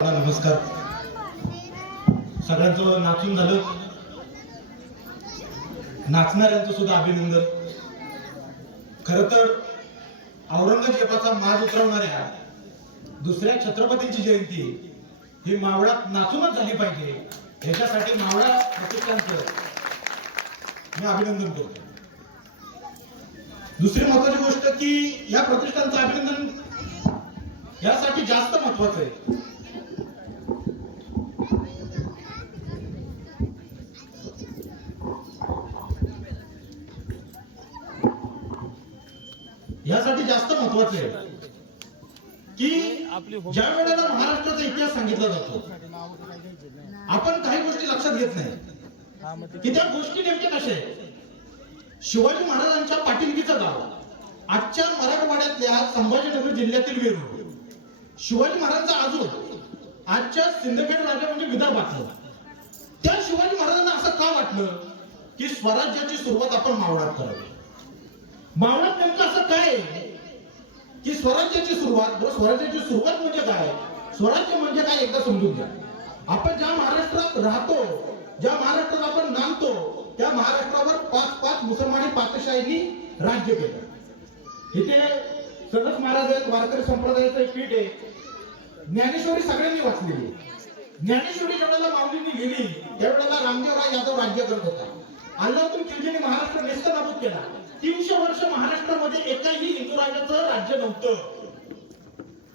नमस्कार. सगळ्यांचं नाचून झालं, नाचणाऱ्यांचं सुद्धा अभिनंदन. खर तर औरंगजेबाचा माज उतरवणाऱ्या दुसऱ्या छत्रपतींची जयंती ही मावळात नाचूनच झाली पाहिजे, याच्यासाठी मावळा प्रतिष्ठानचं मी अभिनंदन करतो. दुसरी महत्वाची गोष्ट की या प्रतिष्ठानचं अभिनंदन यासाठी जास्त महत्वाचं आहे. यासाठी जास्त महत्वाचं आहे की ज्या वेळेला महाराष्ट्राचा इतिहास सांगितला जातो, आपण काही गोष्टी लक्षात घेत नाही की त्या गोष्टी नेमक्या कशा आहेत. शिवाजी महाराजांच्या पाठिंबीचं गाव आजच्या मराठवाड्यातल्या संभाजीनगर जिल्ह्यातील वेरूळ. शिवाजी महाराजांचा आजोळ आजच्या सिंदखेड राजा म्हणजे विदर्भातलं. त्या शिवाजी महाराजांना असं का वाटलं की स्वराज्याची सुरुवात आपण मावळात करावी. मावळात नेमकं असं काय की स्वराज्याची सुरुवात म्हणजे काय, स्वराज्य म्हणजे काय एकदा समजून घ्या. आपण ज्या महाराष्ट्रात राहतो, ज्या महाराष्ट्रात आपण नांदतो, त्या महाराष्ट्रावर 5 मुसलमानी पातशाहींनी राज्य केलं. इथे सनस महाराज आहेत, वारकरी संप्रदायाचं एक पीठ आहे. ज्ञानेश्वरी सगळ्यांनी वाचलेली. ज्ञानेश्वरी ज्यावेळेला माऊलींनी लिहिली त्यावेळेला रामदेवराय यादव राज्य करत होता. अल्लाउद्दीन खिलजीने महाराष्ट्र नेस्तनाबूत केला. 300 वर्ष महाराष्ट्रामध्ये एकाही हिंदू राजाचं राज्य नव्हतं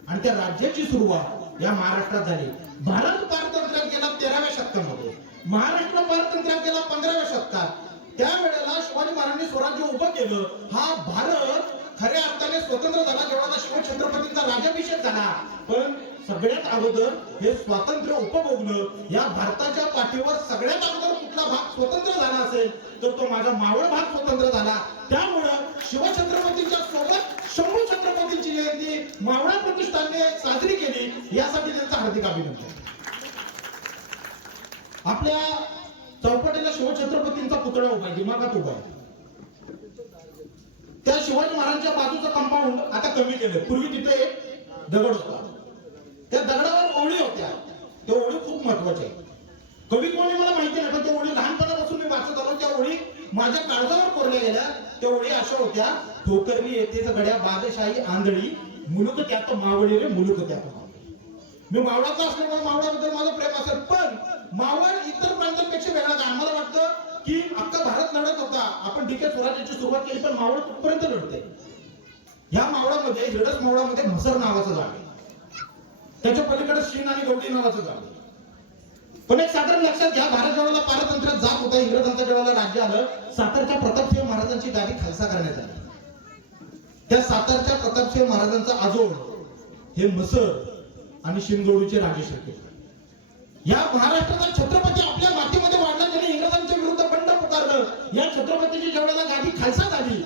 आणि त्या राज्याची सुरुवात या महाराष्ट्रात झाली. भारत पारतंत्र्यात गेला 13व्या शतकामध्ये, महाराष्ट्र पारतंत्र्यात गेला 15व्या शतकात. त्यावेळेला शिवाजी महाराजांनी स्वराज्य उभं केलं. हा भारत खऱ्या अर्थाने स्वतंत्र झाला जेव्हा शिवछत्रपतींचा राज्याभिषेक झाला. पण सगळ्यात अगोदर हे स्वातंत्र्य उपभोगणं, या भारताच्या पाठीवर सगळ्यात अगोदर कुठला भाग स्वतंत्र झाला असेल तर तो माझा मावळ भाग स्वतंत्र झाला. त्यामुळं शिवछत्रपतींच्या सोबत शंभू छत्रपतींची जयंती मावळा प्रतिष्ठानने साजरी केली, यासाठी त्यांचं हार्दिक अभिनंदन. आपल्या चौपाटीला शिवछत्रपतींचा पुतळा उभा आहे, दिमागात उभा आहे. त्या शिवाजी महाराजांच्या बाजूचं कंपाऊंड आता कमी केलं. पूर्वी तिथे एक दगड होता, त्या दगडावर ओळी होत्या. त्या ओळी खूप महत्वाच्या आहेत. कवी कोणी मला माहिती नाही, पण त्या ओळी लहानपणापासून मी वाचत आलो. त्या ओळी माझ्या काळजावर कोरल्या गेल्या. त्या ओळी अशा होत्या, ठोकरली येतेच गड्या बादशाही आंधळी, मुलुक त्यात मावळी रे मुलुक त्यात मावळी. मी मावळाचा असल्यामुळे मावळाबद्दल माझं प्रेम असेल, पण मावळ इतर प्रांतांपेक्षा वेगळा का. आम्हाला वाटतं की अख्खा भारत लढत होता, आपण ठीक आहे स्वराज्याची सुरुवात केली, पण मावळ कुठपर्यंत लढते. या मावळामध्ये हिरडस मावळामध्ये म्हसर नावाचं गाव आहे, त्याच्या पलीकडे शीन आणि गवडी नावाचं गाव आहे. पण एक साधारण लक्षात घ्या, भारत जेव्हा पारतंत्र्यात जात होता, इंग्रजांचं जेव्हा राज्य आलं, सातारच्या प्रतापसिंह महाराजांची गादी खालसा करण्यात आली. त्या सातारच्या प्रतापसिंह महाराजांचा आजोळ हे म्हसर आणि शिंदोडीचे राजेश्री. या महाराष्ट्राचा छत्रपती आपल्या मातीमध्ये वाढला, ज्याने इंग्रजांच्या विरुद्ध बंड पुकारलं. या छत्रपतीची ज्यावेळेला गादी खालसा झाली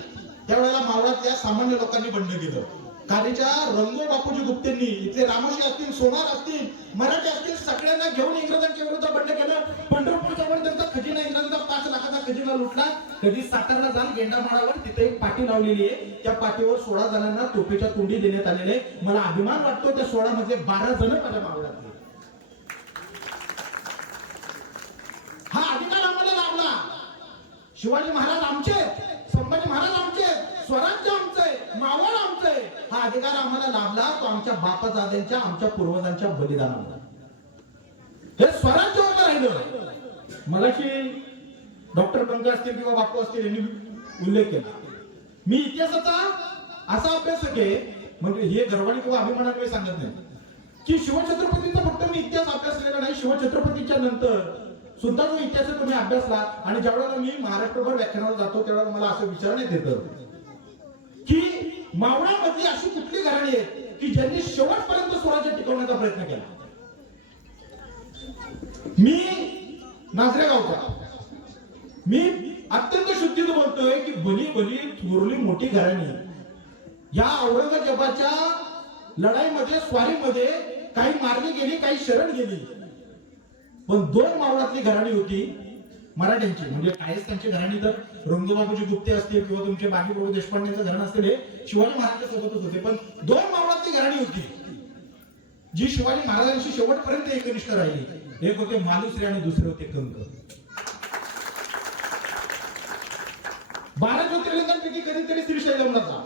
त्यावेळेला मावळातल्या सामान्य लोकांनी बंड केलं. कालीच्या रंगो बापूजी गुप्तेंनी इथले रामोशी असतील, सोनार असतील, मराठी असतील, सगळ्यांना घेऊन इंग्रजांच्या विरुद्ध बंड केलं. पंढरपूरच्या वर त्यांचा खजिना, इंग्रजांचा 5 लाखाचा खजिना लुटला. कधी सातारला जाल गेंडामाळावर, तिथे एक पाटी लावलेली आहे. त्या पाटीवर 16 जणांना टोपीच्या तोंडी देण्यात आलेले. मला अभिमान वाटतो त्या 16 मध्ये 12 जण माझ्या मावळातले. हा अधिकार आम्हाला लाभला. शिवाजी महाराज आमचे, संभाजी महाराज आमचे, स्वराज्य आमचे, मावळ आमचे. हा अधिकार आम्हाला लाभला तो आमच्या बापाजाद्यांच्या, आमच्या पूर्वजांच्या बलिदानामुळे. हे स्वराज्य उभं राहिलं. मगाशी डॉक्टर पंकज असतील किंवा बापू असतील यांनी उल्लेख केला. मी इतिहासाचा असा अभ्यासक आहे, म्हणजे हे गर्वाने किंवा अभिमानाने सांगत नाही की शिवछत्रपतींचा फक्त मी इतिहास अभ्यासलेला नाही. शिवछत्रपतींच्या नंतर सुद्धा जो इतिहास तुम्ही अभ्यासला, आणि ज्यावेळेला मी महाराष्ट्रभर व्याख्यानाला जातो त्यावेळेला मला असं विचारण्यात येतं की मावळामधली अशी कुठली घराणी आहेत की ज्यांनी शेवटपर्यंत स्वराज्य टिकवण्याचा प्रयत्न केला. मी नाझरेगावचा, मी अत्यंत शुद्धीनं बोलतोय की भली थोरली मोठी घराणी या औरंगजेबाच्या लढाईमध्ये, स्वारीमध्ये काही मारली गेली, काही शरण गेली. पण 2 मावळातली घराणी होती मराठ्यांची, म्हणजे कायस्थानची घराणी तर रंगबाबूजी गुप्ते असतील किंवा तुमचे बाकी प्रभू देशपांडेंचं घराणं असतील, हे शिवाजी महाराजांच्या सोबतच होते. पण 2 मावळातली घराणी होती जी शिवाजी महाराजांशी शेवटपर्यंत एकनिष्ठ राहिली. एक होते मालुसरे आणि दुसरे होते कंक. 12 ज्योतिर्लिंगांपैकी कधीतरी श्रीशैलमला जा.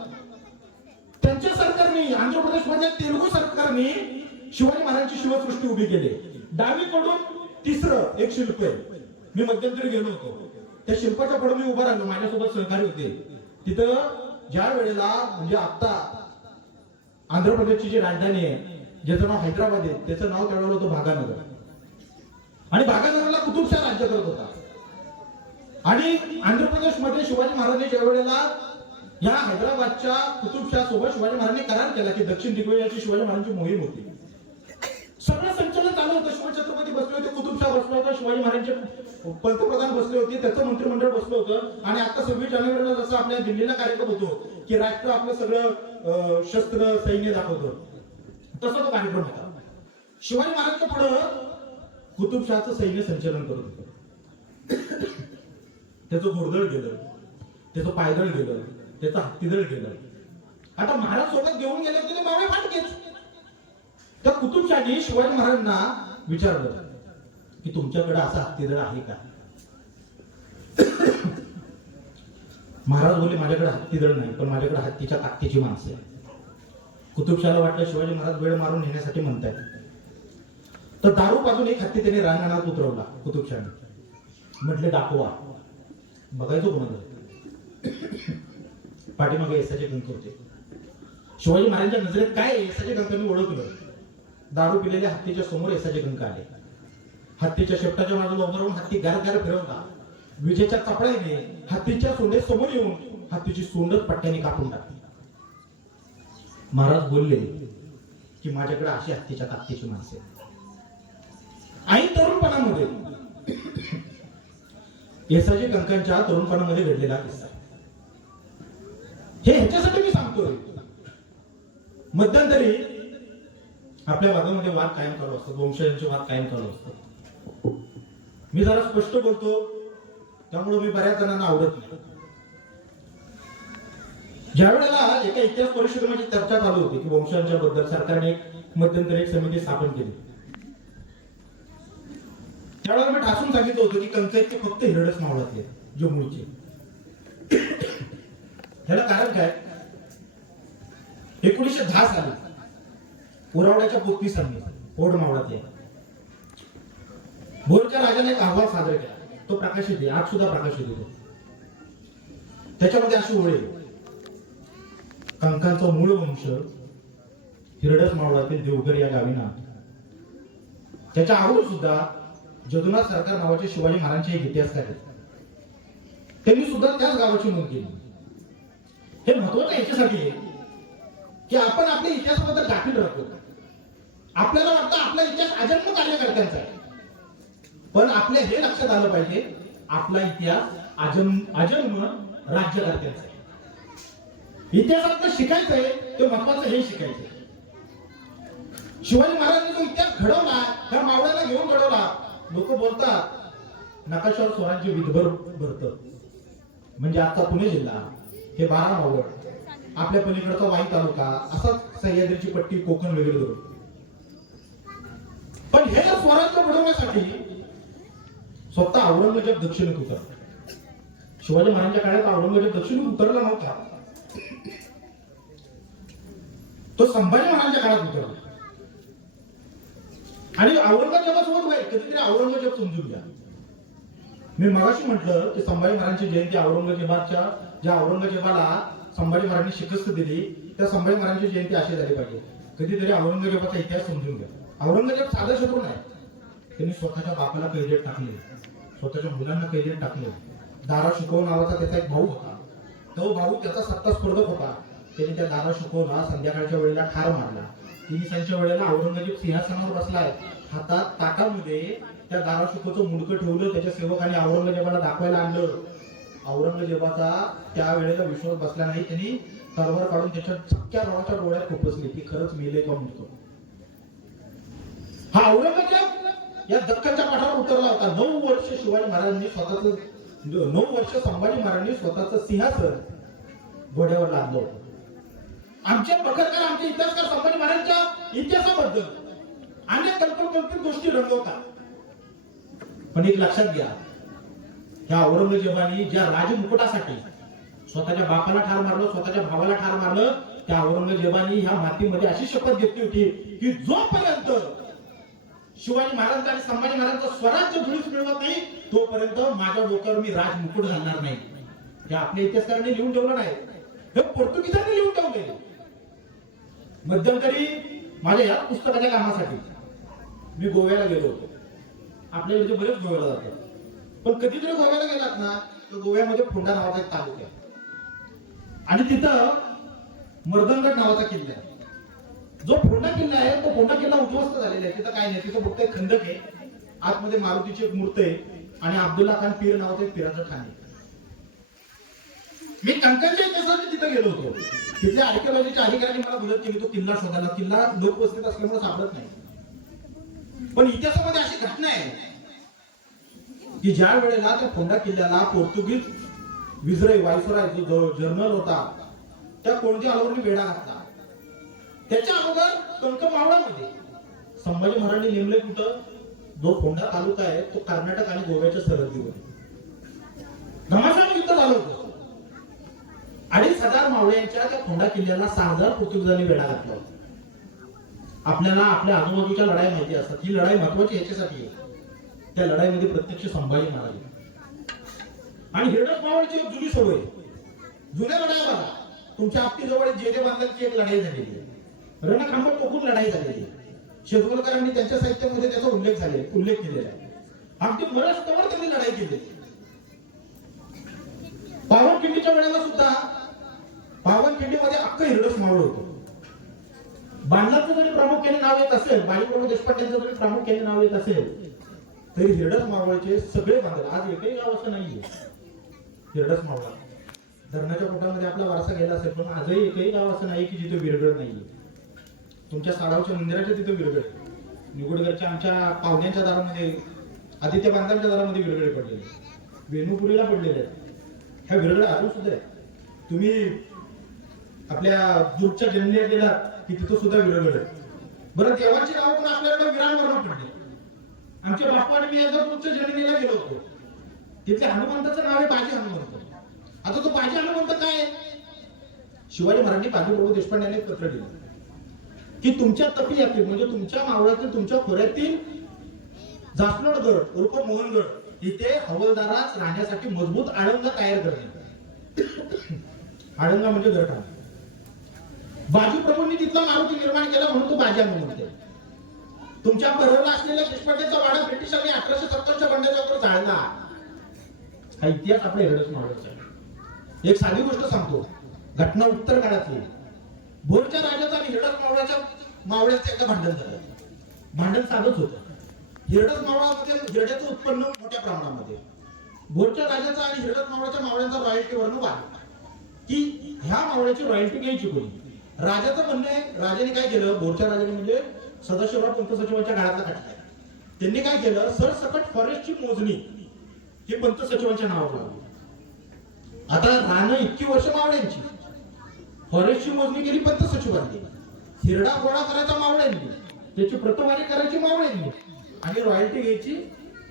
त्यांच्या सरकारने आंध्र प्रदेशमधल्या तेलुगू सरकारने शिवाजी महाराजांची शिवसृष्टी उभी केली. डावीकडून तिसरं एक शिल्प आहे. मी मध्यंतरी गेलो होतो. त्या शिल्पाच्या पुढे मी उभा राहिलो. माझ्यासोबत सहकारी होते. तिथं ज्या वेळेला म्हणजे आता आंध्र प्रदेशची जी राजधानी आहे ज्याचं नाव हैदराबाद आहे त्याचं नाव त्यावेळेला होतं भागानगर. आणि भागानगरला कुतुबशाह राज्य करत होता. आणि आंध्र प्रदेशमध्ये शिवाजी महाराजांनी ज्या वेळेला या हैदराबादच्या कुतुबशाह सोबत शिवाजी महाराजांनी करार केला की दक्षिण दिग्विजयाची शिवाजी महाराजांची मोहीम होती. सगळं संचलन चालू होतं. शिवछत्रपती बसले होते, कुतुबशाह बसला होता, शिवाजी महाराजांचे पंतप्रधान बसले होते, त्याचं मंत्रिमंडळ बसलं होतं. आणि आता 26 जानेवारीला जसं आपल्या दिल्लीला कार्यक्रम होतो की राष्ट्र आपलं सगळं शस्त्र सैन्य दाखवतं तसा तो कार्यक्रम होता. शिवाजी महाराजांच्या पुढं कुतुबशाहचं सैन्य संचलन करत होतं. त्याचं घोडदळ गेलं, त्याचं पायदळ गेलं, त्याचं हत्तीदळ गेलं. आता महाराज सोबत घेऊन गेले होते ते मावळे फाटकेच. त्या कुतुबशाही शिवाजी महाराजांना विचारलं की तुमच्याकडे असं हत्तीदळ आहे का? महाराज बोलले माझ्याकडे हत्तीदळ नाही पण माझ्याकडे हत्तीच्या ताकदीची माणसं आहे. कुतुबशाहला वाटलं शिवाजी महाराज वेळ मारून नेण्यासाठी म्हणतायत. तर दारू पाजून एक हत्ती त्याने रांगणात उतरवला. कुतुबशाहने म्हटले दाखवा. बघायचो कोणाला. पाठीमागे येसाचे कंक होते. शिवाजी महाराजांच्या नजरेत काय येसाचे कंकांनी ओळखलं. दारू पिलेल्या हत्तीच्या समोर येसाचे कंक आले. हत्तीच्या शेपटाच्या बाजूला उभं राहून हत्ती गार गार फिरवला. विजेच्या कपड्याने हत्तीच्या सोंडे समोर येऊन हत्तीची सोंडच पट्ट्याने कापून टाकली. महाराज बोलले की माझ्याकडे अशी हत्तीच्या ताकदीची माणसे. आई तरुणपणामध्ये येसाचे कंकांच्या तरुणपणामध्ये घडलेला किस्सा. हे ह्याच्यासाठी मी सांगतोय. मध्यंतरी आपल्या भागामध्ये वाद कायम चालू असतात. वंशजांचे वाद कायम चालू असतात. मी जरा स्पष्ट बोलतो त्यामुळे मी बऱ्याच जणांना आवडत नाही. ज्या वेळेला एका इतिहास परिषदेमध्ये चर्चा चालू होती की वंशजांच्या बद्दल सरकारने एक मध्यंतरी एक समिती स्थापन केली. त्यावेळेला मी ठासून सांगितलं होतं की कंकाईतले फक्त हिरडस मावळातले जो मूळचे. ह्याला कारण काय? 1910 साली उरावड्याच्या पोतनीसांनी ओढ मावळातले भोरच्या राजाने एक अहवाल सादर केला. तो प्रकाशित आहे, आज सुद्धा प्रकाशित होतो. त्याच्यामध्ये अशी ओळ आहे, कंकांचा मूळ वंश हिरडस मावळातील देवघर या गावी ना. त्याच्या अगोदर सुद्धा जदुनाथ सरकार नावाचे शिवाजी महाराजांचे एक इतिहासकार आहेत. त्यांनी सुद्धा त्याच गावाची नोंद केली. हे महत्वाचं याच्यासाठी आहे की आपण आपल्या इतिहासाबद्दल गाफील राहतो. आपल्याला वाटतं आपला इतिहास अजन्म कार्यकर्त्यांचा आहे. पण आपल्या हे लक्षात आलं पाहिजे आपला इतिहास अजन्म राज्यकर्त्यांचा आहे. इतिहासातलं शिकायचंय ते महत्वाचं हे शिकायचंय. शिवाजी महाराजांनी जो इतिहास घडवला त्या मावळ्याला घेऊन घडवला. लोक बोलतात नकाशावर स्वराज्य विधभर भरतं. म्हणजे आजचा पुणे जिल्हा हे 12 मावळ, आपल्या पलीकडचा वाई तालुका, असाच सह्याद्रीची पट्टी, कोकण वगैरे धरून. पण हे स्वराज्य घडवण्यासाठी स्वतः औरंगजेब दक्षिणेत उतरला. शिवाजी महाराजांच्या काळात औरंगजेब दक्षिणेत उतरला नव्हता. तो संभाजी महाराजांच्या काळात उतरला. आणि औरंगजेबासोबत वय कधीतरी औरंगजेब समजून घ्या. मी मगाशी म्हटलं की संभाजी महाराजांची जयंती औरंगजेबाच्या ज्या औरंगजेबाला संभाजी महाराजांनी शिकस्त दिली त्या संभाजी महाराजांची जयंती अशी झाली पाहिजे. कधीतरी औरंगजेबाचा इतिहास समजून घ्या. औरंगजेब साधा शत्रू नाही. त्यांनी स्वतःच्या बापाला कैदेत टाकले, स्वतःच्या मुलांना कैदेत टाकले. दारा शिकोह नावाचा त्याचा एक भाऊ होता. तो भाऊ त्याचा सत्ता स्पर्धक होता. त्याने त्या दारा शिकोहला संध्याकाळच्या वेळेला ठार मारला. 3 दिवसांच्या वेळेला औरंगजेब सिंहासनावर बसलाय. हातात ताटामध्ये त्या दारा शिकोहचं मुंडकं ठेवलं. त्याच्या सेवकाने औरंगजेबाला दाखवायला आणलं. औरंगजेबाचा त्या वेळेला विश्वास बसला नाही. त्यांनी तलवार काढून त्याच्या चक्क्या भावाच्या डोळ्यात खुपसली की खरंच मेले का म्हणतो. हा औरंगजेब या दख्खनच्या पाठावर उतरला होता. 9 वर्ष शिवाजी महाराजांनी स्वतःच 9 वर्ष संभाजी महाराजांनी स्वतःच सिंहासन घोड्यावर लादलं होतं. आमचे प्रखरकार, आमचे इतिहासकार संभाजी महाराजांच्या इतिहासाबद्दल अनेक कल्पित गोष्टी रंगवतात. पण एक लक्षात घ्या, ह्या औरंगजेबाने ज्या राजमुकुटासाठी स्वतःच्या बापाला ठार मारलं, स्वतःच्या भावाला ठार मारलं, त्या औरंगजेबाने ह्या मातीमध्ये अशी शपथ घेतली होती की जोपर्यंत शिवाजी महाराज आणि संभाजी महाराजांचं स्वराज्य धुळीस मिळवत नाही तोपर्यंत माझ्या डोक्यावर मी राजमुकुट घालणार नाही. हे आपल्या इतिहासकारांनी लिहून ठेवलं नाही, हे पोर्तुगीजांनी लिहून ठेवले. मध्यंतरी माझ्या या पुस्तकाच्या कामासाठी मी गोव्याला गेलो होतो. आपल्या इथे बरेच गोव्याला जातात, पण कधीतरी गोव्याला गेलात ना तर गोव्यामध्ये फोंडा नावाचा एक तालुका आहे आणि तिथं मर्दनगड नावाचा किल्ला आहे. जो फोंडा किल्ला आहे तो फोंडा किल्ला उद्ध्वस्त झालेला आहे. तिथं काय नाही, तिथं फक्त एक खंदक आहे, आतमध्ये मारुतीची एक मूर्ती आहे आणि अब्दुल्ला खान पीर नावाचं एक पीराचं ठाण आहे. मी कंकणच्या इतिहासाने तिथं गेलो होतो. तिथल्या आर्किओलॉजीच्या अधिकाऱ्यांनी मला मदत केली तो किल्ला शोधायला. किल्ला लोकवस्तीत असल्यामुळे सापडत नाही. पण इतिहासामध्ये अशी घटना आहे की ज्या वेळेला त्या फोंडा किल्ल्याला पोर्तुगीज विजराई वायसराय जो जनरल होता त्या कोणती आलावरनी वेढा घातला. त्याच्या अगोदर कंक मावळामध्ये संभाजी महाराजांनी नेमले कुठं, जो फोंडा तालुका आहे तो कर्नाटक आणि गोव्याच्या सरहद्दीवर घमासान युद्ध झालं होतं. 2,500 मावळ्यांच्या त्या फोंडा किल्ल्याला 6,000 पोर्तुगीजांनी वेढा घातला होता. आपल्याला आपल्या आजूबाजूच्या लढाई माहिती असतात. ही लढाई महत्वाची याच्यासाठी आहे, त्या लढाईमध्ये प्रत्यक्ष संभाजी महाराज आणि हिरडक मावळची एक जुनी सवय, जुन्या लढाई बघा. तुमच्या आपटीजवळ जेजे बांधलची एक लढाई झालेली आहे, रणखांबा टोकून लढाई झालेली आहे. शेजवलकरांनी त्यांच्या साहित्यामध्ये त्याचा उल्लेख केलेला आहे. अगदी बऱ्याच त्यांनी लढाई केली. पावनखिंडीच्या वेळेला सुद्धा पावनखिंडीमध्ये अख्खं हिरडक मावळ होतं. बांधलाचं जरी प्रामुख्याने नाव येत असेल, बाजीप्रभू देशपांडेंचं जरी प्रामुख्याने नाव येत असेल तरी हिरडक मावळचे सगळे बांधले. आज एकही गाव असं नाहीये हिरडक मावळा. धरणाच्या पोटामध्ये आपला वारसा गेला असेल, पण आजही एकही गाव असं नाही की जिथे विरगळ नाहीये. तुमच्या साडावच्या मंदिराच्या तिथे विरगळ, निगुडगरच्या आमच्या पाहुण्यांच्या दारामध्ये, आदित्य बांधांच्या दारामध्ये विरगळे पडलेले, वेणुपुरीला पडलेले आहेत. ह्या विरगळ अजून सुद्धा आहे. तुम्ही आपल्या दुर्गच्या जंगलात गेलात की तिथं सुद्धा विरगळ आहे. बरं, देवाची नावं पण आपल्याकडे विरांवरून पडले. आमच्या बाप्पा आणि मी एकदा तुमच्या जमिनीला गेलो होतो. तिथल्या हनुमंताचं नाव आहे बाजी हनुमंत. आता तो बाजी हनुमंत काय, शिवाजी महाराजांनी बाजीप्रभू देशपांडे यांना एक पत्र दिलं की तुमच्या तपी यातील म्हणजे तुमच्या मावळातील तुमच्या खोऱ्यातील जाफलोडगड उर्फ मोहनगड इथे हवालदारास राहण्यासाठी मजबूत आळंगा तयार करणे. आळंगा म्हणजे गरठा. बाजीप्रभूंनी तिथला मारुती निर्माण केला म्हणून तो बाजी हनुमंत. तुमच्या बरोबर असलेल्या देशपांडेचा वाडा ब्रिटिशांनी 1870च्या बंडाच्या वर जाळला. हा इतिहास आपल्या हिरडक मावळाचा आहे. एक साधी गोष्ट सांगतो, घटना उत्तर काळातली. भोरच्या राजाचा आणि हिरडक मावळ्याचं एकदा भांडण झालं. भांडण साधच होतं. हिरडक मावळामध्ये हिरड्याचं उत्पन्न मोठ्या प्रमाणामध्ये. भोरच्या राजाचा आणि हिरडक मावळ्यांचा रॉयल्टीवरनं वाद की ह्या मावळ्याची रॉयल्टी घ्यायची कोणी. राजाचं म्हणणं आहे, राजाने काय केलं, भोरच्या राजाने म्हणजे सदाशिवराव पंत सचिवांच्या काळातला घटना आहे. त्यांनी काय केलं, सरसकट फॉरेस्टची मोजणी ही पंत सचिवांच्या नावावर लावली. आता राहणं इतकी वर्ष मावळ्यांची, फॉरेस्टची मोजणी केली पंत सचिवांनी, हिरडा गोळा करायचा मावळ्यांनी, त्याची प्रतवारी करायची मावळ्यांनी आणि रॉयल्टी घ्यायची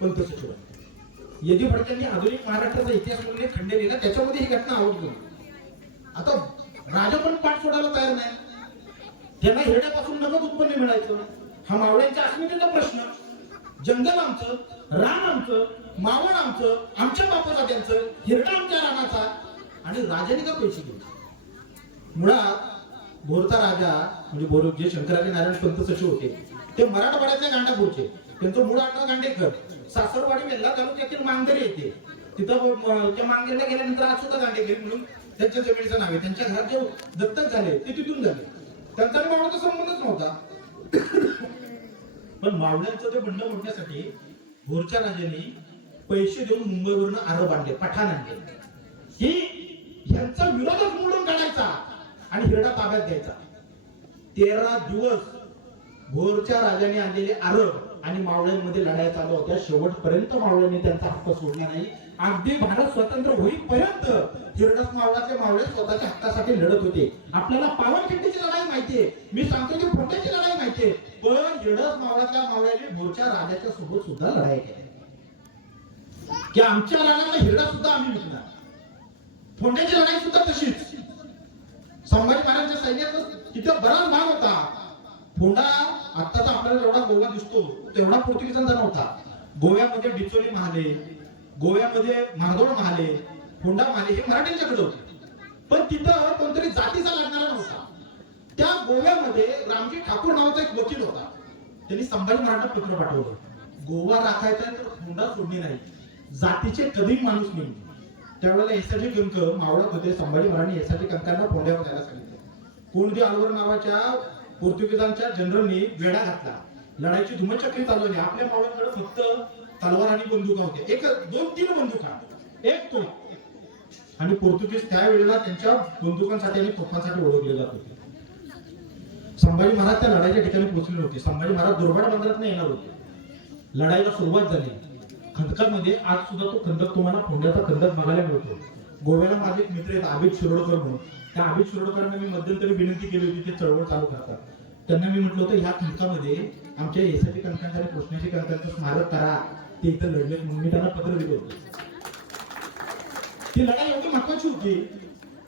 पंत सचिवांनी. यदी फडक्यांनी आधुनिक महाराष्ट्राचा इतिहास म्हणून खंड लिहिला, त्याच्यामध्ये ही घटना आवडली. आता राजा पण पाठ सोडायला तयार नाही. त्यांना हिरड्यापासून नगद उत्पन्न मिळायचं. हा मावळ्यांच्या अस्मितेचा प्रश्न. जंगल आमचं, रान आमचं, मावळ आमचं, आमच्या बापासाठ्यांचं, हिरडा आमच्या रानाचा आणि राजाने का पैसे घेतले. मुळात भोरचा राजा म्हणजे भोर जे शंकराचे नारायण पंत सचिव होते ते मराठवाड्यातल्या गांडापूरचे. त्यांचं मूळ आडनाव गांडेकर. सासरवाडी वेल्हा तालुक्यातील मांगदरी येते. तिथं त्या मांगदरीला गेल्यानंतर आज सुद्धा गांडेकरी म्हणून त्यांच्या जमिनीचं नाव आहे. त्यांच्या घरात जे दत्तक झाले ते तिथून झाले. त्यांचा मावळ्याचा संबंधच नव्हता. पण मावळ्यांचं ते बंड मोडण्यासाठी भोरच्या राजांनी पैसे देऊन मुंबईवरून आरब आणले, पठाण आणले. ही ह्यांचा विरोधच मोडून काढायचा आणि हिरडा ताब्यात घ्यायचा. 13 दिवस भोरच्या राजाने आणलेले आरब आणि मावळ्यांमध्ये लढाया चालू होत्या. शेवटपर्यंत मावळ्यांनी त्यांचा हक्क सोडला नाही अगदी भारत स्वतंत्र होईपर्यंत हिरडस मावळाचे मावळे स्वतःच्या हक्कासाठी लढत होते. आपल्याला पावनखिंडीची लढाई माहितीये, मी सांगतो की फोंड्याची लढाई माहितीये, पण हिरडस मावळातल्या मावळ्यांनी भोरच्या राजाच्या सोबत सुद्धा लढाई केली की आमच्या राजाला हिरडा सुद्धा आम्ही विकणार. फोंड्याची लढाई सुद्धा तशीच. संभाजी महाराजांच्या सैन्यात तिथे बराच भाग होता. फोंडा आत्ताचा आपल्याला जेवढा गोवा दिसतो तेवढा पोर्तुगीजांचा नव्हता. गोव्यामध्ये डिचोली महाले, गोव्यामध्ये मारदोळ महाले, फोंडा महाले हे मराठ्यांच्याकडे होते. पण तिथं कोणतरी जातीचा लागणारा नव्हता. त्या गोव्यामध्ये रामजी ठाकूर नावाचा एक वकील होता. त्यांनी संभाजी महाराजांना पत्र पाठवलं, गोवा राखायचा तर फोंडा सोडणी नाही, जातीचे कधी माणूस नाही. त्यावेळेला एसआरजी कंक मावळत होते. संभाजी महाराजांनी एसआरजी कंकांना फोंड्यावर जायला सांगितलं. कोणती आलवर नावाच्या पोर्तुगीजांच्या जनरलनी वेढा घातला. लढाईची धुमचक्री चालू झाली. आपल्या मावळ्यांकडे फक्त तलवार आणि बंदुका होत्या, एक दोन तीन बंदुका, एक तोफ. आणि पोर्तुगीज त्यावेळेला त्यांच्या बंदुकांसाठी आणि तोफांसाठी ओळखले जात होते. संभाजी महाराज त्या लढाईच्या ठिकाणी पोहोचले होते. संभाजी महाराज दुर्भाट बंदरात येणार होते. लढाईला सुरुवात झाली. खंदकामध्ये आज सुद्धा तो खंदक तुम्हाला फोंड्याचा खंदक बघायला मिळतो. गोव्याला माझे एक मित्र आहेत अभित शिरोडकर म्हणून. त्या अभित शिरोडकरांना मी मध्यंतरी विनंती केली होती ते चळवळ चालू करतात. त्यांना मी म्हटलं होतं ह्या खंदकामध्ये आमच्या एसआयटी कंकांच्या आणि कृष्णाची कंकांचं स्मारक करा, ते इथं लढले म्हणून मी त्यांना पत्र दिलं होतं. ती लढाई एवढी महत्वाची होती.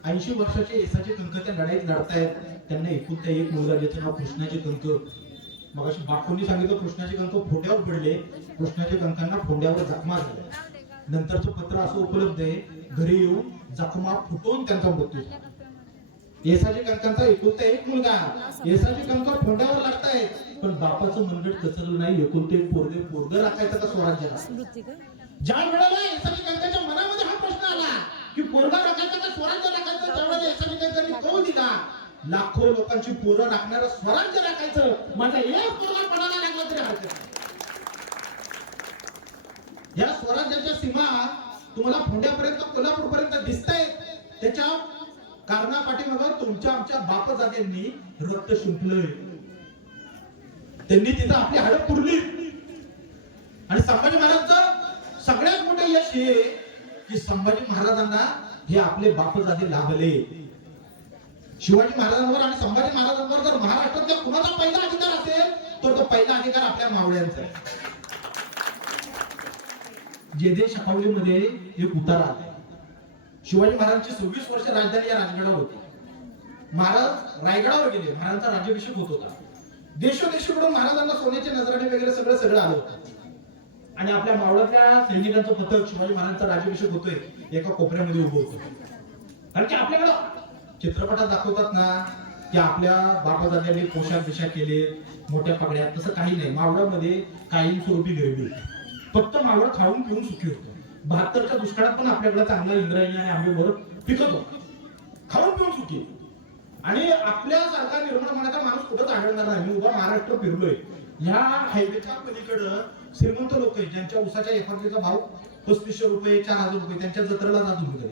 80 वर्षाचे एसआयचे कंक त्या लढाईत लढतायत. त्यांना एकुलता एक मुलगा ज्याचं नाव कृष्णाचे कंक. मग अशी बापूंनी सांगितलं कृष्णाचे कंक फोंड्यावर पडले. कृष्णाच्या कंकांना फोंड्यावर जखमा झाल्या. नंतरचं पत्र असं उपलब्ध आहे, घरी येऊन जखमा फुटून त्यांचा मृत्यू झाला. येसाजी कंकांचा एकुलता एक मुलगा, येसाजी कंक फोंड्यावर लागतायत, पण बापाचं मनगट कसरलं नाही. एकुलते पोरग राखायचं का स्वराज्याला? ज्या वेळेला येसाजी कंकाच्या मनामध्ये हा प्रश्न आला की पोरगा राखायचा का स्वराज्य राखायचं, त्यावेळेला येसाजी कंकांनी कौल दिला, लाखो लोकांची पोरं राखणारं स्वराज्य राखायचं, माझा एक पोरगा पडायला लागला तरी हरकत नाही. या स्वराज्याच्या सीमा तुम्हाला फोंड्यापर्यंत कोल्हापूरपर्यंत दिसतायत. त्याच्या कारणापाठीमागं तुमच्या आमच्या बापजाद्यांनी रक्त शिंपलंय. त्यांनी तिथं आपली हाडं पुरली. आणि संभाजी महाराजांचं सगळ्यात मोठं यश हे की संभाजी महाराजांना हे आपले बापजादे लाभले. शिवाजी महाराजांवर आणि संभाजी महाराजांवर जर महाराष्ट्रातल्या कुणाचा पहिला अधिकार असेल तर तो पहिला अधिकार आपल्या मावळ्यांचा आहे. जेदे शकावलीमध्ये एक उतारा आला. शिवाजी महाराजांची 26 वर्ष राजधानी या राजगडावर होती. महाराज रायगडावर गेले. महाराजांचा राज्याभिषेक होत होता. देशोदेशीकडून महाराजांना सोन्याचे नजराणे वगैरे सगळं आलं होतं. आणि आपल्या मावळातल्या सैनिकांचं पथक शिवाजी महाराजांचा राज्याभिषेक होतोय एका कोपऱ्यामध्ये उभं होतं. कारण की आपल्याकडं चित्रपटात दाखवतात ना की आपल्या बापाजाद्यांनी पोशाख बिशाख केले, मोठ्या पगड्या, तसं काही नाही. मावळामध्ये कायमस्वरूपी गरिबी, फक्त मावळ खाऊन पिऊन सुखी होतं. 72च्या दुष्काळात पण आपल्याकडे चांगला इंद्रायणी आणि आंबेमोहर पिकत होता, खाऊन पिऊन सुखी. आणि आपल्यासारखा निर्मळ मनाचा माणूस कुठंच आढळणार नाही. मी उभा महाराष्ट्र फिरलोय. ह्या हायवेच्या पलीकडं श्रीमंत लोक आहेत ज्यांच्या उसाच्या एफआरपीचा भाव 3500 रुपये 4000 रुपये, त्यांच्या जत्रेला जात होते.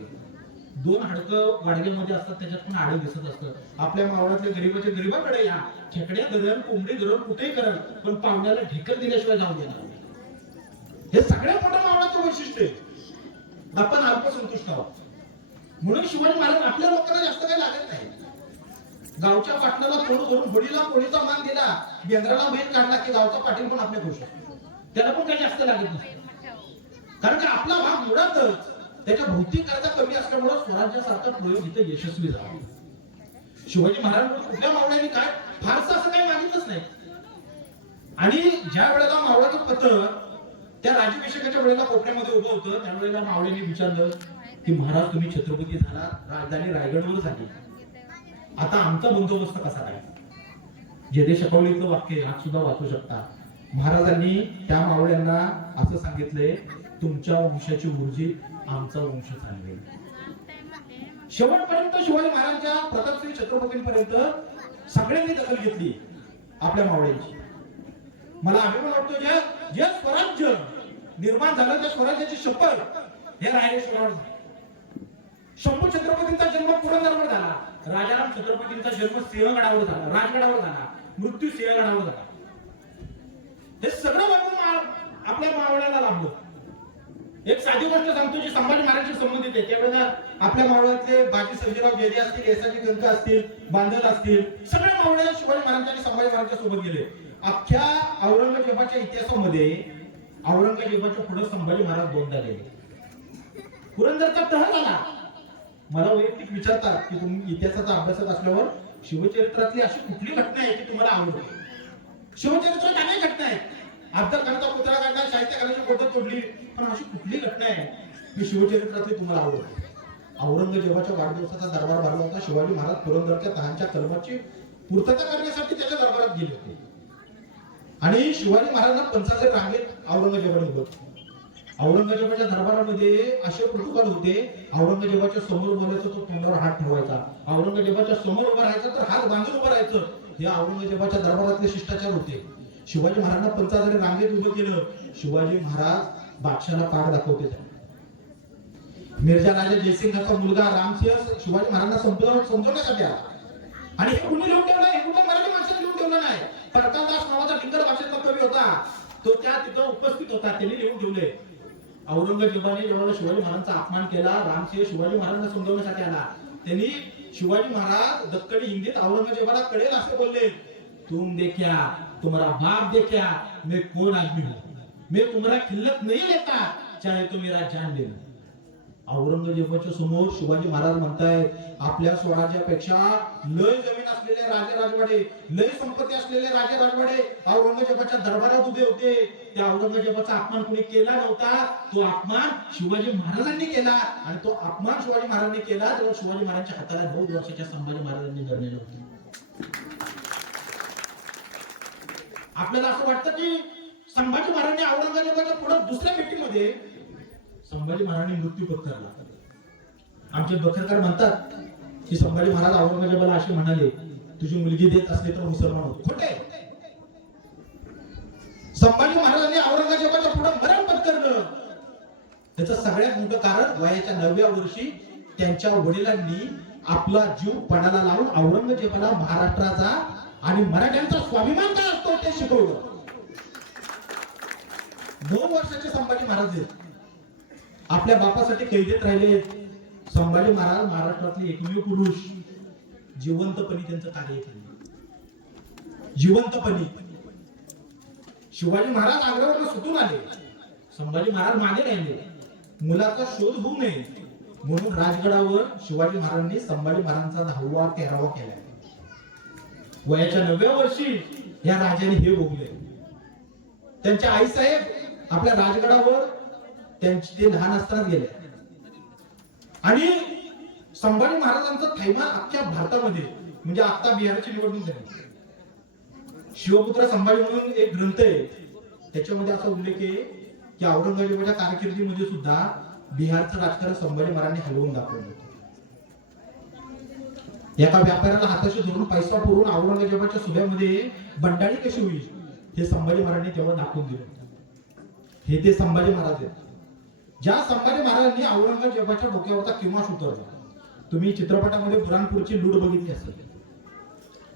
2 हाडकं वाडग्यामध्ये असतात, त्याच्यात पण आडे दिसत असतं. आपल्या मावळातल्या गरीबाच्या गरीबाकडे या खेकड्या धरण, कोंबडी धरण, कुठेही करण, पण पाहुण्याला ढेकर दिल्याशिवाय जाऊ देणार. हे सगळ्यात मोठं मावळाचं वैशिष्ट्य आहे. आपण अल्पसंतुष्ट आहोत. म्हणून शिवाजी महाराज आपल्या लोकांना जास्त काही लागत नाही. गावच्या पाटलाला तोड धरून होळीला कोळीचा मान दिला, बेंद्राला बैल काढला की गावचा पाटील पण आपल्या खुश होतो. त्याला पण काही जास्त लागत नाही. कारण की आपला भाग मुळातच त्याच्या भौतिक गरजा कमी असल्यामुळे स्वराज्यासारखा प्रयोग इथे यशस्वी झाला. शिवाजी महाराज कुठल्या मावळ्यांनी काय फारसं असं काही मागितलंच नाही. आणि ज्या वेळेला मावळाचं पत्र त्या राज्याभिषेकाच्या वेळेला कोपऱ्यामध्ये उभं होतं, त्यावेळेला मावळ्यांनी विचारलं की महाराज तुम्ही छत्रपती झाला, राजधानी रायगडवर झाली, आता आमचा बंदोबस्त कसा काय? जेदे शकावलीचं वाक्य आज सुद्धा वाचू शकता. महाराजांनी त्या मावळ्यांना असं सांगितलंय, तुमच्या वंशाची ऊर्जी आमचा वंश चालवेल. शेवटपर्यंत शिवाजी महाराजांच्या प्रतापसिंह छत्रपतींपर्यंत सगळ्यांनी दखल घेतली आपल्या मावळ्यांची. मला अभिमान वाटतो जे स्वराज्य निर्माण झालं त्या स्वराज्याची शपथ हे रायरेश्वरावर झाली. शंभू छत्रपतींचा जन्म पुरंदरवर झाला, राजाराम छत्रपतींचा जन्म सिंहगडावर झाला, राजगडावर झाला, मृत्यू सिंहगडावर झाला. हे सगळं बघून आपल्या मावळ्याला लाभलं. एक साधी गोष्ट सांगतो जी संभाजी महाराजांशी संबंधित आहे. त्यावेळेला आपल्या मावळातले बाजी सर्जेराव जयदे असतील, येसाजी कंक असतील, बांधल असतील, सगळे मावळे शिवाजी महाराजांनी संभाजी महाराजांच्या सोबत गेले. अख्ख्या औरंगजेबाच्या इतिहासामध्ये औरंगजेबाच्या पुढे संभाजी महाराज दोनदा गेले. पुरंदरचा तह झाला. मला वैयक्तिक विचारतात की तुम्ही इतिहासाचा अभ्यासात असल्यावर शिवचरित्रातली अशी कुठली घटना आहे की तुम्हाला आवडते? शिवचरित्रात अनेक घटना आहेत. अफजल खानाचा पुतळा काढला, शाहिस्ते खानाची बोटं तोडली, पण अशी कुठली घटना आहे की शिवचरित्रातली तुम्हाला आवडते? औरंगजेबाच्या वाढदिवसाचा दरबार भरला होता. शिवाजी महाराज पुरंदरच्या तहांच्या कलमाची पूर्तता करण्यासाठी त्याच्या दरबारात गेले होते आणि शिवाजी महाराजांना पंचायत रांगेत औरंगजेबाने उभं. औरंगजेबाच्या दरबारामध्ये असे प्रोटोकॉल होते. औरंगजेबाच्या समोर बोलायचं तो तोंडावर हात ठेवायचा, औरंगजेबाच्या समोर उभं राहायचं तर हात बांधून उभं राहायचं. हे औरंगजेबाच्या दरबारातले शिष्टाचार होते. शिवाजी महाराजांना पंचायत रांगेत उभं केलं. शिवाजी महाराज बादशाला पाठ दाखवते. मिर्झा राजा जयसिंगचा मुलगा रामसिंह शिवाजी महाराजांना समजवण्यासाठी आला आणि हे कुणी लिहून ठेवलं? हे कुठल्या मराठी माणसाने लिहून ठेवलं नाही. प्रकाशदास नावाचा लिंगर भाषेतला कवी होता, तो त्या तिथं उपस्थित होता, त्यांनी लिहून ठेवले. औरंगजेबाने जेव्हा शिवाजी महाराजांचा अपमान केला, रामसिंह शिवाजी महाराजांना समजवण्यासाठी आला. त्यांनी शिवाजी महाराज दक्कनी हिंदीत औरंगजेबाला कळेल असे बोलले, तुम देखा तुम्हारा बाप देखा मैं कौन आदमी हूं, मैं तुम्हारा खिल्लत नहीं लेता चाहे तो मेरा जान दे. औरंगजेबाच्या समोर शिवाजी महाराज म्हणतायत आपल्या स्वराज्यापेक्षा लय जमीन असलेले राजे राजवाडे, लय संपत्ती असलेले राजे राजवाडे औरंगजेबाच्या दरबारात उभे होते. त्या औरंगजेबाचा अपमान कोणी केला नव्हता, तो अपमान शिवाजी महाराजांनी केला आणि तो अपमान शिवाजी महाराजांनी केला तेव्हा शिवाजी महाराजांच्या हाताला 9 वर्षाच्या संभाजी महाराजांनी धरलेलं होतं. आपल्याला असं वाटतं की संभाजी महाराजांनी औरंगजेबाच्या पुढे दुसऱ्या भेटीमध्ये संभाजी महाराजांनी मृत्यू पत्करला. आमचे बखरकर म्हणतात की संभाजी महाराज औरंगजेबाला असे म्हणाले, तुझी मुलगी देत असले तर मुसलमान होतो. खोटे. संभाजी महाराजांनी औरंगजेबाच्या पुढे मरण पत्करलं. त्याचं सगळ्यात मोठं कारण वयाच्या 9व्या वर्षी त्यांच्या वडिलांनी आपला जीव पणाला लावून औरंगजेबाला महाराष्ट्राचा आणि मराठ्यांचा स्वाभिमान काय असतो ते शिकवलं. 9 वर्षाचे संभाजी महाराज आपल्या बापासाठी कैदेत राहिले. संभाजी महाराज महाराष्ट्रातले एकमेव पुरुष जिवंतपणी त्यांचं कार्य केलं. जिवंतपणी शिवाजी महाराज आग्र्यावरून सुटून आले. संभाजी महाराज मागे राहिले. मुलाचा शोध होऊ नये म्हणून राजगडावर शिवाजी महाराजांनी संभाजी महाराजांचा 10वा 13वा केला. वयाच्या 9व्या वर्षी या राजाने हे भोगले. त्यांच्या आई साहेब आपल्या राजगडावर त्यांचे ते लहान असताना गेले आणि संभाजी महाराजांचा थैमान अख्ख्या भारतामध्ये म्हणजे आता बिहारची निवडणूक झाली. शिवपुत्र संभाजी म्हणून एक ग्रंथ आहे, त्याच्यामध्ये असा उल्लेख आहे की औरंगजेबाच्या कारकिर्दीमध्ये सुद्धा बिहारचं राजकारण संभाजी महाराजांनी हलवून दाखवलं. एका व्यापाऱ्याला हाताशी धरून पैसा पुरवून औरंगजेबाच्या सुभ्यामध्ये बंडाळी कशी होईल हे संभाजी महाराजांनी तेव्हा दाखवून दिलं. हे ते संभाजी महाराज आहेत ज्या संभाजी महाराजांनी औरंगजेबाच्या डोक्यावरचा किमाश उतरला. तुम्ही चित्रपटामध्ये बुरानपूरची लूट बघितली असेल.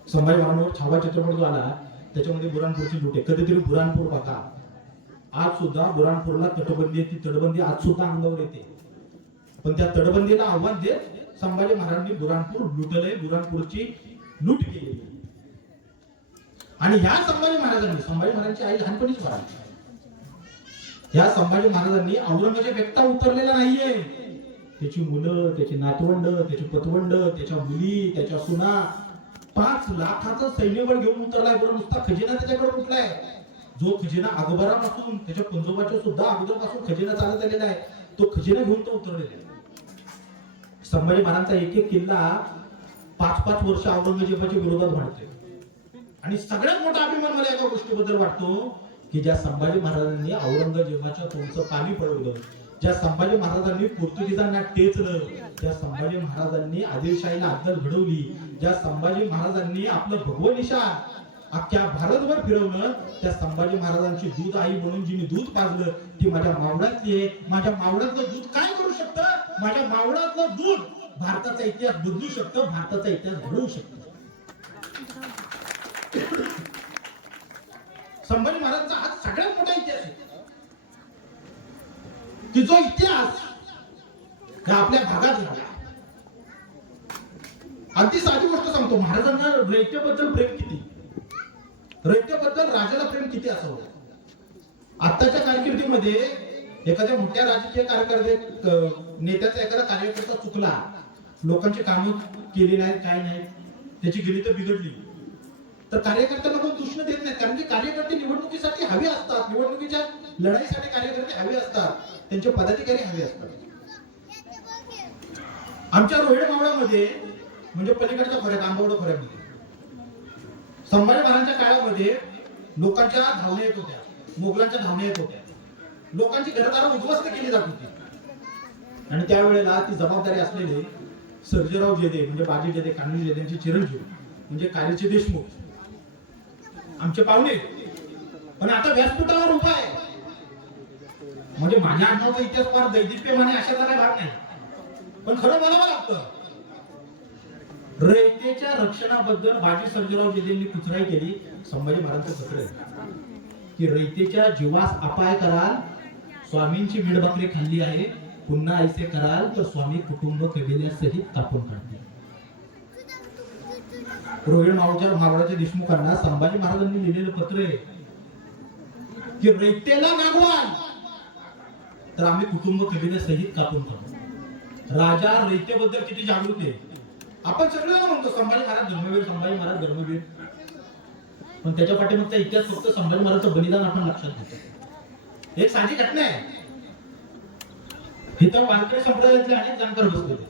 संभाजी महाराजांवर छावा चित्रपट जो आला त्याच्यामध्ये बुरानपूरची लूट आहे. कधीतरी बुरानपूर बघा. आज सुद्धा बुरानपूरला तटबंदी आहे. ती तटबंदी आज सुद्धा अंगावर येते. पण त्या तटबंदीला आव्हान देत संभाजी महाराजांनी बुरानपूर लुटलंय. बुरानपूरची लूट केली आणि ह्या संभाजी महाराजांची आई लहानपणीच वारली. या संभाजी महाराजांनी औरंगजेब एकटा उतरलेला नाहीये. त्याची मुलं, त्याची नातवंड, त्याची पतवंड, त्याच्या मुली, त्याच्या सुना 5 लाखाचं सैन्यबळ घेऊन उतरलाय. बरं नुसता खजिना त्याच्याकडे कुठलाय? जो खजिना अकबरापासून त्याच्या पंजोबाच्या सुद्धा अगोदरपासून खजिना चालत आलेला आहे तो खजिना घेऊन तो उतरलेला आहे. संभाजी महाराजांचा एक एक किल्ला 5-5 वर्ष औरंगजेबाच्या विरोधात वाढते आणि सगळ्यात मोठा अभिमान मला एका गोष्टीबद्दल वाटतो की ज्या संभाजी महाराजांनी औरंगजेबाच्या तोंडचं पाणी पळवलं, ज्या संभाजी महाराजांनी पोर्तुगीजांना टेचलं, ज्या संभाजी महाराजांनी आदिलशाहीला अद्दल घडवली, ज्या संभाजी महाराजांनी आपलं भगवं निशाण अख्ख्या भारतभर फिरवलं, त्या संभाजी महाराजांची दूध आई म्हणून जिने दूध पाजलं ती माझ्या मावळातली आहे. माझ्या मावळातलं दूध काय करू शकतं? माझ्या मावळातलं दूध भारताचा इतिहास बदलू शकतं, भारताचा इतिहास घडवू शकतं. संभाजी महाराजांचा हा सगळ्यात मोठा इतिहास आहे. की जो इतिहास ह्या आपल्या भागात झाला. अगदी साधी गोष्ट सांगतो, महाराजांना रयतेबद्दल प्रेम किती, रयतेबद्दल राजाला प्रेम किती असावं. आत्ताच्या कारकिर्दीमध्ये एखाद्या मोठ्या राजकीय नेत्याचा एखादा कार्यकर्ता चुकला, लोकांची कामं केली नाहीत, काय नाही, त्याची गणितं बिघडली, तर कार्यकर्त्यांना कोण दूषण देत नाही. कारण की कार्यकर्ते निवडणुकीसाठी हवे असतात, निवडणुकीच्या लढाईसाठी कार्यकर्ते हवे असतात, त्यांचे पदाधिकारी हवे असतात. आमच्या रोहिड मावळामध्ये म्हणजे पलीकडच्या खोऱ्यात, आंबवड खोऱ्यामध्ये संभाजी महाराजांच्या काळामध्ये लोकांच्या धावण्या येत होत्या, मोगलांच्या धावण्या येत होत्या, लोकांची घरदार उद्ध्वस्त केली जात होती. आणि त्यावेळेला ती जबाबदारी असलेले सर्जेराव जेदे म्हणजे बाजी जेदे, कान्होजी जेदेंचे चिरंजीव म्हणजे कालीचे देशमुख आमचे पाहुणे. पण आता व्यासपीठावर उभा आहे म्हणजे माझ्या आडनावाचा इतिहास फार दैदिप्यमाने अशाचा काय भाग नाही, पण खरं बोलावं लागतं. रयतेच्या रक्षणाबद्दल बाजी सर्जेराव जेदेंनी कुचराई केली. संभाजी महाराजांचं पत्र आहे की रयतेच्या जीवास अपाय कराल, स्वामींची मीठभाकरी खाल्ली आहे, पुन्हा ऐसे कराल तर स्वामी कुटुंब कबिल्यासहित कापून काढतील. रोहिड मावळाच्या देशमुखांना संभाजी महाराजांनी लिहिलेलं पत्र आहे की रयतेला नागवाल तर आम्ही कुटुंब कबिल्यासहित कापून काढू. राजा रयतेबद्दल किती जागृत आहे. आपण सगळ्यांना म्हणतो संभाजी महाराज धर्मवीर, संभाजी महाराज धर्मवीर, पण त्याच्या पाठीमागचा इतिहास फक्त संभाजी महाराजांचं बलिदान आपण लक्षात घेतो. एक साधी घटना आहे. इथं वारकरी संप्रदायातले अनेक जाणकार बसलेले.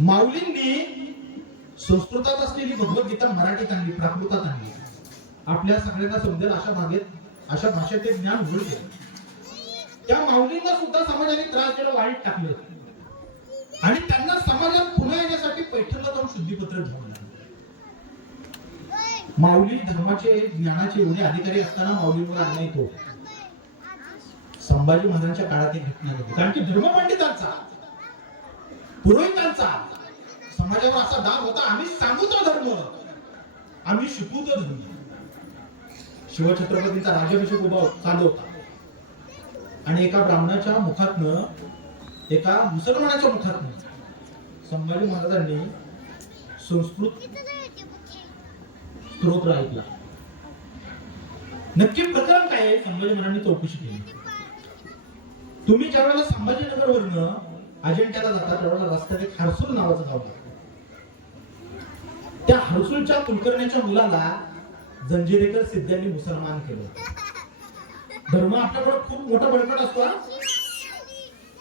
माऊलींनी संस्कृतात असलेली भगवद्गीता मराठीत आणली, प्राकृतात आणली, आपल्या सगळ्यांना समजेल अशा भाषेत ते ज्ञान उघड केलं. त्या माऊलींना सुद्धा समाजाने त्रास द्यायला वाईट टाकलं आणि त्यांना समाजात पुन्हा येण्यासाठी पैठणला जाऊन शुद्धीपत्र घेऊन लागलं. माऊली धर्माचे ज्ञानाचे एवढे अधिकारी असताना माऊलींवर अन्याय तो संभाजी महाराजांच्या काळात एक घटना घडली. कारण की धर्मपंडितांचा, पुरोहितांचा समाजावर असा दाब होता, आम्ही सांगू तो धर्म, आम्ही शिकू तो धर्म. शिवछत्रपतींचा राज्याभिषेक उभा चालू होता आणि एका ब्राह्मणाच्या मुखातनं, एका मुसलमानाच्या मुखातनं संभाजी महाराजांनी संस्कृत स्तोत्र ऐकला. नक्की प्रकरण काय आहे संभाजी महाराजांनी चौकशी केली. तुम्ही ज्या वेळेला संभाजीनगर वरनं अजिंठ्याला जाता त्यावेळेला रस्त्यात एक हरसूल नावाचं गाव आहे. त्या हरसूलच्या कुलकर्ण्याच्या मुलाला जंजिरेकर सिद्ध्यांनी मुसलमान केलं. धर्म आपल्याकडे खूप मोठा बळकट असतो.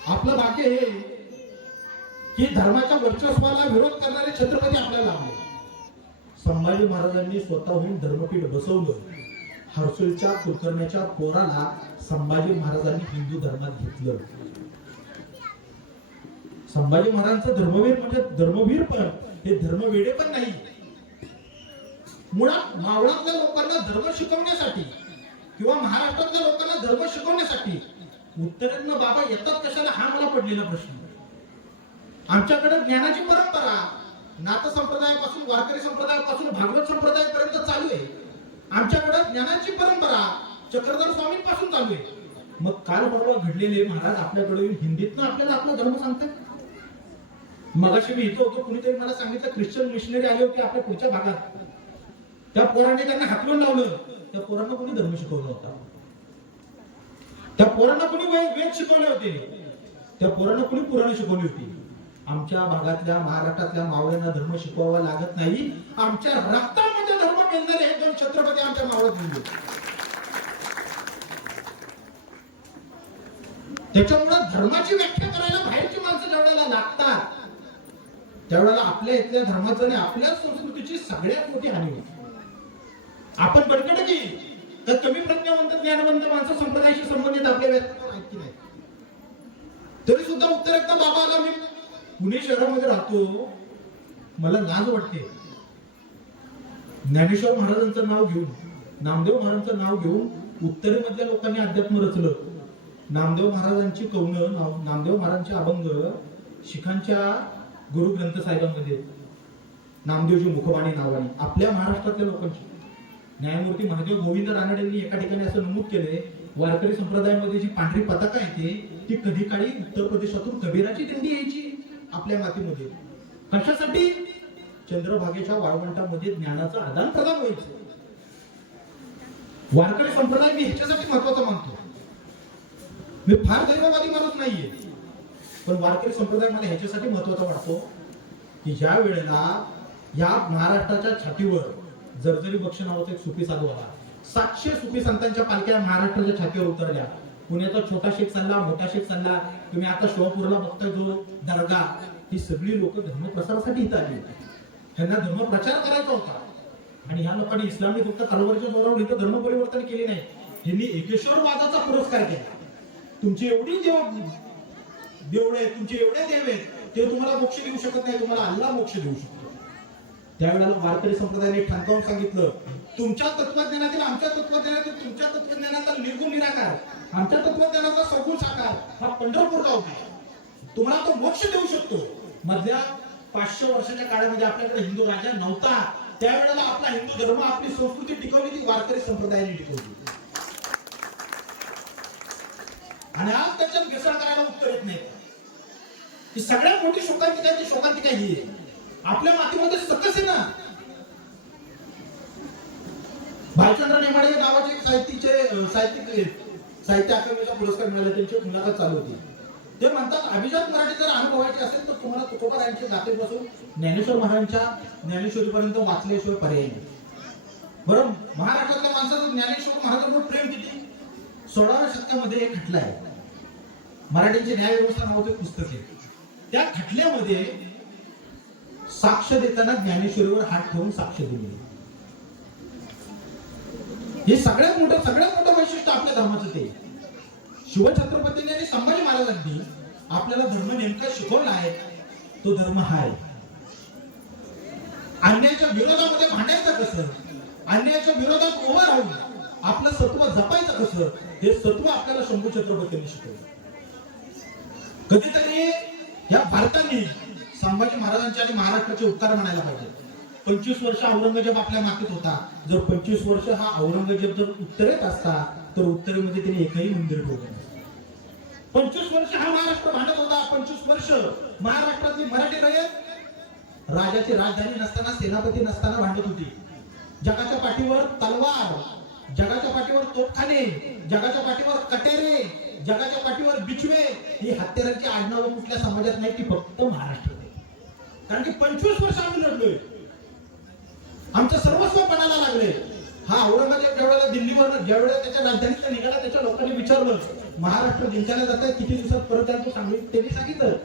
आपलं भाग्य हे की धर्माच्या वर्चस्वाला विरोध करणारे छत्रपती आपल्याला लाभले. संभाजी महाराजांनी स्वतःहून धर्मपीठ बसवलं. हरसूलच्या कुलकर्ण्याच्या पोराला संभाजी महाराजांनी हिंदू धर्मात घेतलं. संभाजी महाराजांचं धर्मवीर म्हणजे धर्मवीर, पण हे धर्मवेडे पण नाही. मुळात मावळातल्या लोकांना धर्म शिकवण्यासाठी किंवा महाराष्ट्रातल्या लोकांना धर्म शिकवण्यासाठी उत्तरेतनं बाबा येतात कशाला, हा मला पडलेला प्रश्न. आमच्याकडे ज्ञानाची परंपरा नाथ संप्रदायापासून, वारकरी संप्रदायापासून भागवत संप्रदायापर्यंत चालू आहे. आमच्याकडे ज्ञानाची परंपरा चक्रधर स्वामींपासून चालू आहे. मग काल परवा घडलेले महाराज आपल्याकडे हिंदीतनं आपल्याला आपला धर्म सांगतात. मगाशी मी इथं होतो, कुणीतरी मला सांगितलं ख्रिश्चन मिशनरी आले होते आपल्या पुढच्या भागात. त्या पोरांनी त्यांना हाकलून लावलं. त्या पोरांना कोणी धर्म शिकवला होता? त्या पोरांना कोणी वेद शिकवले होते? त्या पोरांना कोणी पुराणे शिकवली होती? आमच्या भागातल्या, महाराष्ट्रातल्या मावळ्यांना धर्म शिकवावा लागत नाही. आमच्या रक्तामध्ये धर्म मिळणारे हे दोन छत्रपती आमच्या मावळात मिळले. त्याच्यामुळे धर्माची व्याख्या करायला बाहेरची माणसं ज्यावेळेला लागतात त्यावेळेला आपल्या इथल्या धर्माचं आणि आपल्या संस्कृतीची सगळ्यात मोठी हानी होती. आपण बडकट की तर कमी प्रज्ञावंत ज्ञानवंत माणसं संप्रदायाशी संबंधित आपल्या व्यक्तीवर ऐकली नाही. तरी सुद्धा उत्तर एकदा बाबा आला, मी पुणे शहरामध्ये राहतो, मला लाज वाटते. ज्ञानेश्वर महाराजांचं नाव घेऊन, नामदेव महाराजांचं नाव घेऊन उत्तरेमधल्या लोकांनी अध्यात्म रचलं. नामदेव महाराजांची कवनं, नामदेव महाराजांचे अभंग शिखांच्या गुरु ग्रंथ साहेबांमध्ये, नामदेवजी मुखबाणी नावाने आपल्या महाराष्ट्रातल्या लोकांची. न्यायमूर्ती महादेव गोविंद रानडेंनी एका ठिकाणी असं नमूद केले, वारकरी संप्रदायामध्ये जी पांढरी पताका येते ती कधी काळी उत्तर प्रदेशातून कबीराची दिंडी यायची आपल्या मातीमध्ये. कशासाठी? चंद्रभागेच्या वाळवंटामध्ये ज्ञानाचं आदान प्रदान व्हायचं. वारकरी संप्रदाय मी ह्याच्यासाठी महत्वाचा मानतो. मी फार दैववादी माणूस नाहीये, पण वारकरी संप्रदाय मला ह्याच्यासाठी महत्वाचा वाटतो की ज्या वेळेला या महाराष्ट्राच्या छातीवर जर्जरी बक्ष नावाचा एक सुफी साधू आला, 700 सुफी संतांच्या पालख्या महाराष्ट्राच्या छातीवर उतरल्या. पुण्याचा छोटा शेख चालला, मोठा शेख चालला, तुम्ही आता शिवापूरला बघताय जो दर्गा, ही सगळी लोक धर्मप्रसारासाठी इथं आली होती. त्यांना धर्मप्रचार करायचा होता. आणि ह्या लोकांनी इस्लामी फक्त तलवारीच्या जोरावर इथं धर्म परिवर्तन केले नाही, त्यांनी एकेश्वरवादाचा पुरस्कार केला. तुमची एवढी देवळे, तुमचे एवढे देव आहेत, ते तुम्हाला मोक्ष देऊ शकत नाही, तुम्हाला अल्लाह मोक्ष देऊ शकतो. त्यावेळेला वारकरी संप्रदायाने ठाणकावून सांगितलं, तुमच्या तत्वज्ञानातील आमच्या तत्वज्ञानातील तुमच्या तत्वज्ञानाचा निर्गुण निराकार, आमच्या तत्वज्ञानाचा सगुण साकार हा पंढरपूरला होता. तुम्हाला तो मोक्ष देऊ शकतो. मधल्या 500 वर्षाच्या काळामध्ये आपल्याकडे हिंदू राजा नव्हता. त्यावेळेला आपला हिंदू धर्म, आपली संस्कृती टिकवली ती वारकरी संप्रदायाने टिकवली. आणि आज त्याच्यात घसरण करायला उत्तर येत नाही. ही सगळ्यात मोठी शोकांतिका ही आहे. आपल्या मातीमध्ये सकस आहे ना. भालचंद्र नेमाडे नावाचे एक साहित्य अकादमीचा पुरस्कार मिळाला, त्यांची मुलाखत चालू होती. ते म्हणतात, अभिजात मराठी जर अनुभवायची असेल तर तुम्हाला तुकोबारायांच्या गाथेपासून ज्ञानेश्वर महाराजांच्या ज्ञानेश्वरीपर्यंत वाचल्याशिवाय पर्याय नाही. बरं, महाराष्ट्रातल्या माणसाचं ज्ञानेश्वर महाराजांवर प्रेम किती? 16व्या शतकामध्ये एक खटला आहे, मराठीची न्याय व्यवस्था नावाचं पुस्तक आहे. त्या खटल्यामध्ये साक्ष देताना ज्ञानेश्वरीवर हात ठेवून साक्ष दिली. हे सगळ्यात मोठं वैशिष्ट्य आपल्या धर्माचं. ते शिवछत्रपतींनी आणि संभाजी महाराजांनी आपल्याला धर्म नेमका शिकवला आहे. तो धर्म हा आहे. अन्यायाच्या विरोधामध्ये भांडायचं कसं, अन्यायाच्या विरोधात उभं राहून आपलं सत्व जपायचं कसं, हे सत्व आपल्याला शंभू छत्रपतींनी शिकवलं. कधीतरी या भारताने संभाजी महाराजांचे आणि महाराष्ट्राचे उपकार म्हणायला पाहिजे. 25 वर्ष औरंगजेब आपल्या मातीत होता. जर 25 वर्ष हा औरंगजेब जर उत्तरेत असता तर उत्तरेमध्ये त्यांनी एकही मंदिर ठेवलं नसतं. 25 वर्ष हा महाराष्ट्र भांडत होता. 25 वर्ष महाराष्ट्रातली मराठी रयत राजाची राजधानी नसताना, सेनापती नसताना भांडत होती. जगाच्या पाठीवर तलवार, जगाच्या पाठीवर तोफखाने, जगाच्या पाठीवर कटेरे, जगाच्या पाठीवर बिचवे, ही हत्यारांची आडनावं कुठल्या समाजात नाही, ती फक्त महाराष्ट्रात. कारण की 25 वर्ष आम्ही लढलोय. आमचं सर्वस्व पणाला लागले. हा औरंगजेब ज्यावेळेला दिल्लीवर ज्यावेळेला त्याच्या राजधानीत निघाला, त्याच्या लोकांनी विचारलं, महाराष्ट्र जिंकायला जात आहे, किती दिवसात परत जातो? त्यांनी सांगितलं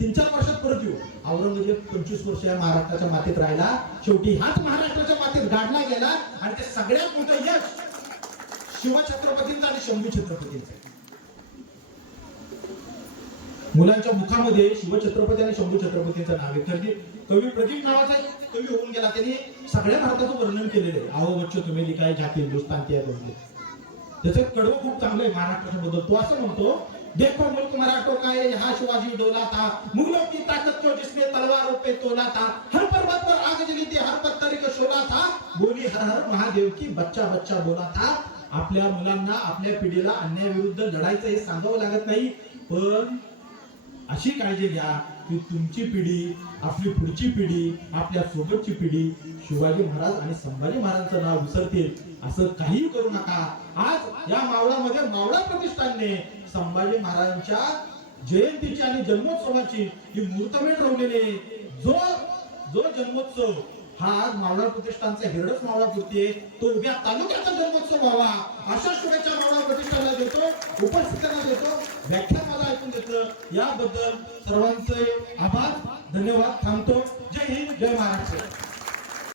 3-4 वर्षात परत येऊ. औरंगजेब 25 वर्ष या महाराष्ट्राच्या मातीत राहिला. शेवटी हाच महाराष्ट्राच्या मातीत गाडला गेला. आणि ते सगळ्यात मोठं यश शिवछत्रपतींचं आणि शंभू छत्रपतींचं. मुलांच्या मुखामध्ये शिवछत्रपती आणि शंभू छत्रपतींचं नाव आहे. कवी प्रदीप नावाचा कवी होऊन गेला, त्यांनी सगळ्या भारताचं वर्णन केलेलं आहे. आओ बच्चो तुम्ही लिखाय जाती हिंदुस्तान की आहे. त्याचं कडवं खूप चांगलं आहे महाराष्ट्राच्या बद्दल. तो असं म्हणतो, देखो मुल्क मराठों का है, यहाँ शिवाजी डोला था, मुगलों की ताकत को जिसने तलवारों पे तोला था, हर पर्वत पर आग जली थी, हर पत्थर का शोला था, बोली हर हर महादेव की, बच्चा बच्चा बोला था. आपल्या मुलांना, आपल्या पिढीला अन्यायाविरुद्ध लढायचं हे सांगावं लागत नाही, पण अशी काळजी घ्या की तुमची पिढी, आपली पुढची पिढी, आपल्या सोबतची पिढी शिवाजी महाराज आणि संभाजी महाराजांचं नाव विसरतील असं काही करू नका. आज या मावळामध्ये मावळा प्रतिष्ठानने संभाजी महाराजांच्या जयंतीची आणि जन्मोत्सवाची ही मुहूर्तमेढ ठरवलेली. जो जन्मोत्सव हा आज मावळा प्रतिष्ठानचा हिरडस मावळा पुरते, तो उभ्या तालुक्याचा जन्मोत्सव व्हावा अशा शुभेच्छा मावळा प्रतिष्ठानला देतो, उपस्थितांना देतो. व्याख्यान मला ऐकून घेतलं याबद्दल सर्वांचे आभार, धन्यवाद. थांबतो. जय हिंद, जय महाराष्ट्र.